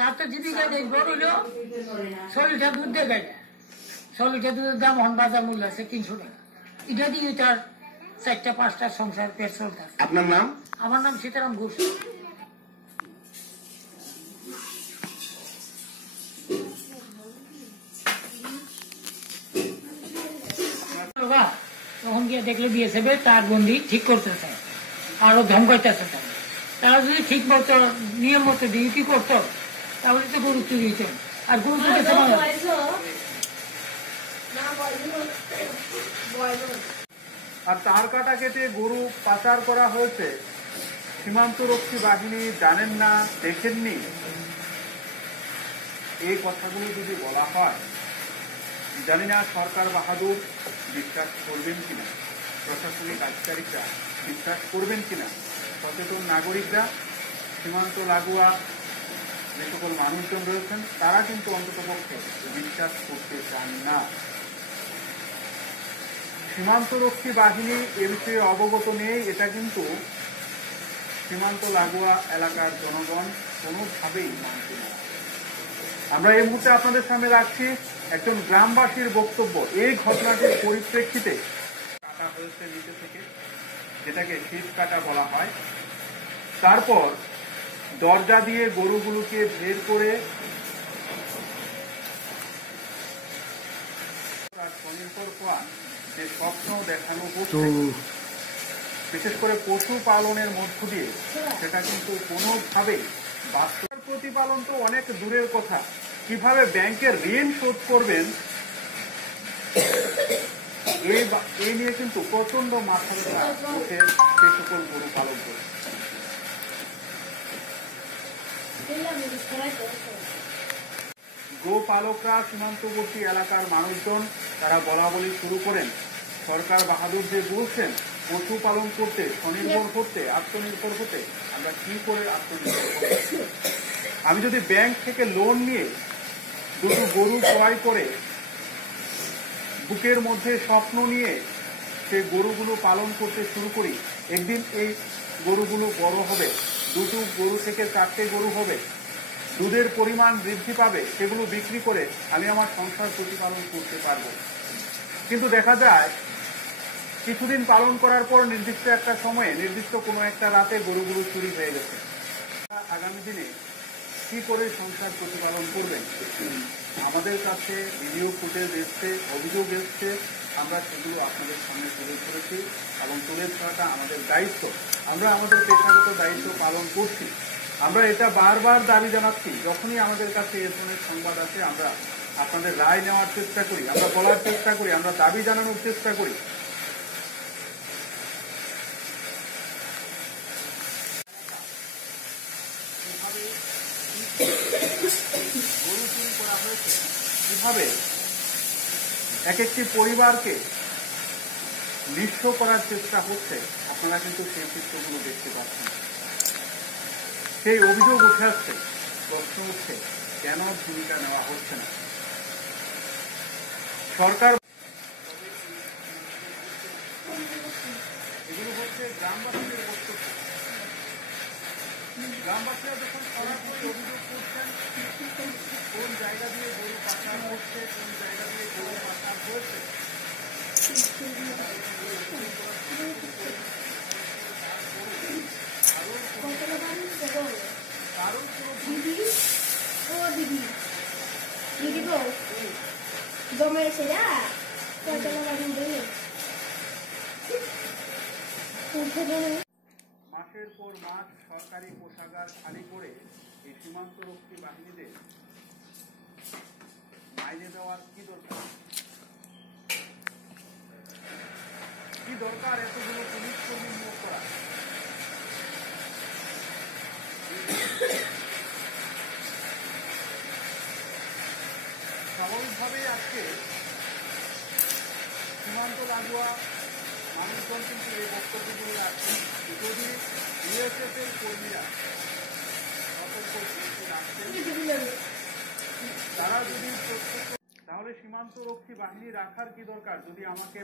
তার তো জীবিকা নির্ভর হইলো 6 লিটার দুধ দিয়ে গাইটা। 6 লিটার দুধের দাম এখন বাজার মূল্য আছে 300 টাকা। এটা দিয়ে তার 4টা-5টা সংসার পেট চলতে। আপনার নাম? আমার নাম সীতারাম ঘোষ। তখন গিয়ে দেখলে বিএসএফ তার বন্দি ঠিক করতেছে, আরো ধমকাইতেছে। তারা যদি ঠিক মতো নিয়ম মতো ডিউটি করতো তাহলে তো গরু চুরি হইত। আর গরু চুরি আর তার কাটা কেটে গরু পাচার করা হয়েছে, সীমান্তরক্ষী বাহিনী জানেন না, দেখেননি, এই কথাগুলো যদি বলা হয়, জানি না সরকার বাহাদুর বিশ্বাস করবেন কিনা, প্রশাসনিক আধিকারিকরা বিশ্বাস করবেন কিনা, সচেতন নাগরিকরা, সীমান্ত লাগোয়া যে সকল মানুষজন রয়েছেন তারা কিন্তু অন্ততপক্ষে বিশ্বাস করতে চান না। সীমান্তরক্ষী বাহিনী এ বিষয়ে অবগত নেই, এটা কিন্তু সীমান্ত লাগোয়া এলাকার জনগণ কোনোভাবেই মানছে না। আমরা এই মুহূর্তে আপনাদের সামনে রাখছি একজন গ্রামবাসীর বক্তব্য। এই ঘটনাটির পরিপ্রেক্ষিতে কাটা হয়েছে নিচে থেকে, যেটাকে শীত কাটা বলা হয়। তারপর দরজা দিয়ে গরুগুলোকে বের করে যে স্বপ্ন দেখানো হচ্ছে, বিশেষ করে পশুপালনের মধ্য দিয়ে, সেটা কিন্তু কোনোভাবেই বাস্তব। প্রতিপালন তো অনেক দূরের কথা, কিভাবে ব্যাংকের ঋণ শোধ করবেন এই নিয়ে কিন্তু প্রচন্ড মাথা ব্যথা উঠে সে সকল গরু পালন করে। গোপালকরা, সীমান্তবর্তী এলাকার মানুষজন তারা বলা বলি শুরু করেন, সরকার বাহাদুর যে বলছেন পশু পালন করতে, স্বনির্ভর করতে, আত্মনির্ভর হতে, আমরা কি করে আত্মনির্ভর করতে? আমি যদি ব্যাংক থেকে লোন নিয়ে দুটো গরু ক্রয় করে বুকের মধ্যে স্বপ্ন নিয়ে সেই গরুগুলো পালন করতে শুরু করি, একদিন এই গরুগুলো বড় হবে, দুটো গরু থেকে 4টে গরু হবে, দুধের পরিমাণ বৃদ্ধি পাবে, সেগুলো বিক্রি করে আমি আমার সংসার প্রতিপালন করতে পারব। কিন্তু দেখা যায় কিছুদিন পালন করার পর নির্দিষ্ট একটা সময়ে, নির্দিষ্ট কোনো একটা রাতে গরুগুলো চুরি হয়ে গেছে। আগামী দিনে কি করে সংসার প্রতিপালন করবেন? আমাদের কাছে ভিডিও ফুটেজ এসছে, অভিযোগ এসছে, আমরা সেগুলো আপনাদের সামনে তুলে ধরেছি এবং তুলে ধরাটা আমাদের দায়িত্ব। আমরা আমাদের পেশাগত দায়িত্ব পালন করছি। আমরা এটা বারবার দাবি জানাচ্ছি, যখনই আমাদের কাছে এ ধরনের সংবাদ আসে আমরা আপনাদের রায় নেওয়ার চেষ্টা করি, আমরা বলার চেষ্টা করি, আমরা দাবি জানানোর চেষ্টা করি। গরু চুরি করা হয়েছে, কিভাবে এক একটি পরিবারকে নিঃস্ব করার চেষ্টা হচ্ছে, আপনারা কিন্তু সেই চিত্রগুলো দেখতে পাচ্ছেন। সেই অভিযোগ উঠে আসছে, প্রশ্ন উঠছে কেন ভূমিকা নেওয়া হচ্ছে না সরকার? এগুলো হচ্ছে গ্রামবাসীদের বক্তব্য। গ্রামবাসীরা যখন সরাসরি অভিযোগ করছেন কোন জায়গা দিয়ে গরু পাচার হচ্ছে, কোন জায়গা দিয়ে গরু পাচার হয়েছে, মাসের পর মাস সরকারি কোষাগার খালি করে এই সীমান্তরক্ষী বাহিনীদের মাইনে দেওয়ার কি দরকার? কি দরকার এতগুলো পুলিশ কর্মী নিয়োগ করা? স্বাভাবিকভাবেই আজকে সীমান্ত লাগোয়া মানুষজন কিন্তু এই বক্তব্যগুলো রাখছেন, যদি বিএসএফ এর কর্মীরা সতর্ক রাখছেন, তারা যদি তাহলে সীমান্তরক্ষী বাহিনী রাখার কি দরকার? যদি আমাকে